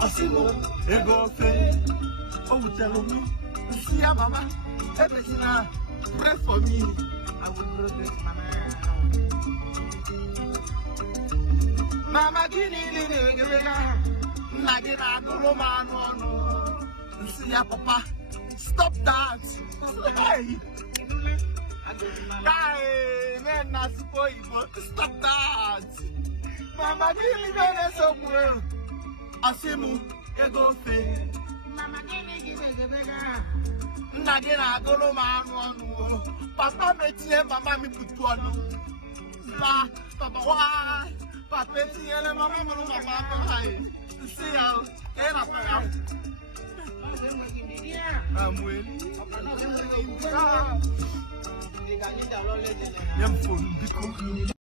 Asimo, ego fe. Oh, tell me. See ya, mama. Everything pray for me. I will protect Mama, give me the Nagina, no man, no. See ya, papa. Stop that. Hey. Hey, man, not spoil, but stop that. Mama, give me the somewhere. Asimu, ego fe. Mama, give me. Nagina, go man, Papa, me mama, me put one. Papa, why? Papa, mama, mama, see how? I'm waiting. I'm